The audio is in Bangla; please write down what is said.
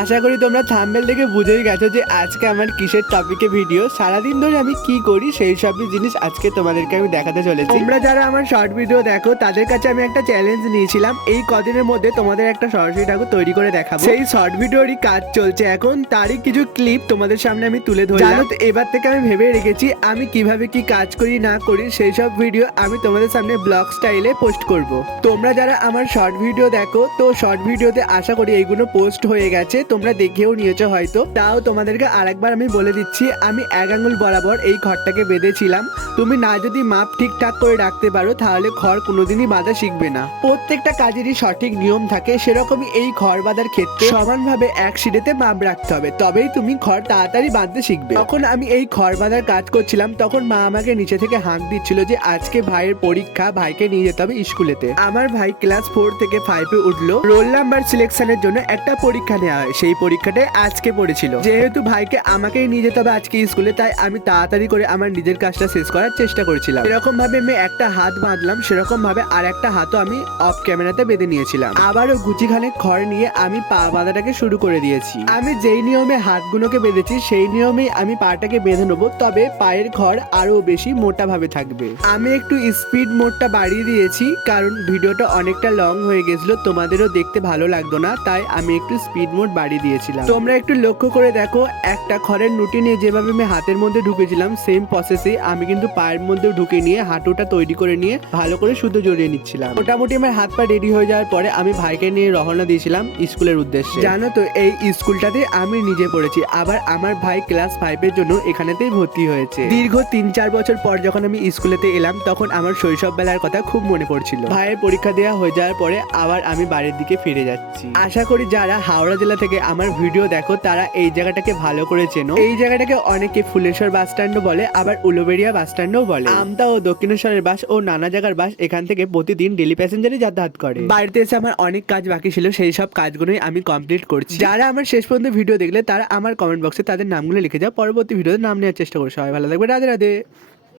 আশা করি তোমরা থাম্বনেল দেখে বুঝেই গেছো যে আজকে আমার কিসের টপিকে ভিডিও। সারাদিন ধরে আমি কি করি সেই সবই জিনিস আজকে তোমাদেরকে আমি দেখাতে চলেছি। তোমরা যারা আমার শর্ট ভিডিও দেখো তাদের কাছে আমি একটা চ্যালেঞ্জ নিয়েছিলাম, এই কদিনের মধ্যে তোমাদের একটা সরস্বতী ঠাকুর তৈরি করে দেখাবো। সেই শর্ট ভিডিওরই কাজ চলছে এখন, তারই কিছু ক্লিপ তোমাদের সামনে আমি তুলে ধরলাম। জানো তো, এবার থেকে আমি ভেবে রেখেছি আমি কিভাবে কি কাজ করি না করি সেই সব ভিডিও আমি তোমাদের সামনে ব্লগ স্টাইলে পোস্ট করব। তোমরা যারা আমার শর্ট ভিডিও দেখো তো শর্ট ভিডিওতে আশা করি এইগুলো পোস্ট হয়ে গেছে, তোমরা দেখেও নিয়েছো হয়তো। তাও তোমাদেরকে আরেকবার আমি বলে দিচ্ছি, আমি 1 আঙুল বরাবর এই খড়টাকে বেঁধেছিলাম। তুমি না যদি মাপ ঠিকঠাক করে রাখতে পারো তাহলে খড় কোনোদিনই বাঁধা শিখবে না। প্রত্যেকটা কাজেরই সঠিক নিয়ম থাকে, সেরকমই এই খড় বাঁধার ক্ষেত্রে সমানভাবে এক সিঁড়িতে মাপ রাখতে হবে, তবেই তুমি খড় তাড়াতাড়ি বাঁধতে শিখবে। তখন আমি এই খড় বাঁধার কাজ করছিলাম, তখন মা আমাকে নিচে থেকে হাঁক দিচ্ছিল যে আজকে ভাইয়ের পরীক্ষা, ভাইকে নিয়ে যেতে হবে স্কুলেতে। আমার ভাই ক্লাস 4 থেকে 5-এ উঠলো, রোল নাম্বার সিলেকশনের জন্য একটা পরীক্ষা নেওয়া হয়, সেই পরীক্ষাটাই আজকে পড়েছিল। যেহেতু ভাইকে আমাকেই নিয়ে যেতে হবে আজকে স্কুলে, তাই আমি তাড়াতাড়ি করে আমার নিজের কাজটা শেষ করার চেষ্টা করছিলাম। এরকম ভাবে আমি একটা হাত বাঁধলাম, সেরকম ভাবে আর একটা হাতও আমি অফ ক্যামেরাতে বেঁধে নিয়েছিলাম। আবারও গুচিখানে খড় নিয়ে আমি পা বাঁধাটাকে শুরু করে দিয়েছি। আমি যেই নিয়মে হাতগুলোকে বেঁধেছি সেই নিয়মেই আমি পাটাকে বেঁধে নেবো, তবে পায়ের খড় আরো বেশি মোটা ভাবে থাকবে। আমি একটু স্পিড মোডটা বাড়িয়ে দিয়েছি কারণ ভিডিওটা অনেকটা লং হয়ে গেছিল, তোমাদেরও দেখতে ভালো লাগতো না, তাই আমি একটু স্পিড মোড বাড়িয়ে দিয়েছিলাম। তোমরা একটু লক্ষ্য করে দেখো, একটা খড়ের নুটি নিয়ে যেভাবে আমি হাতের মধ্যে ঢুকেছিলাম সেম প্রসেসে আমি কিন্তু পায়ের মধ্যে ঢুকে নিয়ে হাঁটুটা তৈরি করে নিয়ে ভালো করে সুতো জড়িয়ে নিচ্ছিলাম। মোটামুটি আমার হাত পা রেডি হয়ে যাওয়ার পরে আমি ভাইকে নিয়ে রওনা দিয়েছিলাম স্কুলের উদ্দেশ্যে। জানো তো, এই স্কুলটাতে আমি নিজে পড়েছি, আবার আমার ভাই ক্লাস 5-এর জন্য এখানেতেই ভর্তি হয়েছে। দীর্ঘ 3-4 বছর পর যখন আমি স্কুলেতে এলাম তখন আমার শৈশব বেলার কথা খুব মনে পড়ছিল। ভাইয়ের পরীক্ষা দেওয়া হয়ে যাওয়ার পরে আবার আমি বাড়ির দিকে ফিরে যাচ্ছি। আশা করি যারা হাওড়া জেলা থেকে আমার ভিডিও দেখো তারা এই জায়গাটাকে ভালো করে চেনো। এই জায়গাটাকে অনেকে ফুলেশ্বর বাস স্ট্যান্ডও বলে, আবার উলুবেড়িয়া বাস স্ট্যান্ডও বলে। আমতা ও দক্ষিণেশ্বরের বাস ও নানা জায়গার বাস এখান থেকে প্রতিদিন ডেলি প্যাসেঞ্জারই যাতায়াত করে। বাড়িতে এসে আমার অনেক কাজ বাকি ছিল, সেই সব কাজগুলোই আমি কমপ্লিট করছি। যারা আমার শেষ পর্যন্ত ভিডিও দেখলে তারা আমার কমেন্ট বক্সে তাদের নামগুলো লিখে যাও, পরবর্তী ভিডিওতে নাম নেওয়ার চেষ্টা করো। সবাই ভালো থাকবে, রাধে রাধে।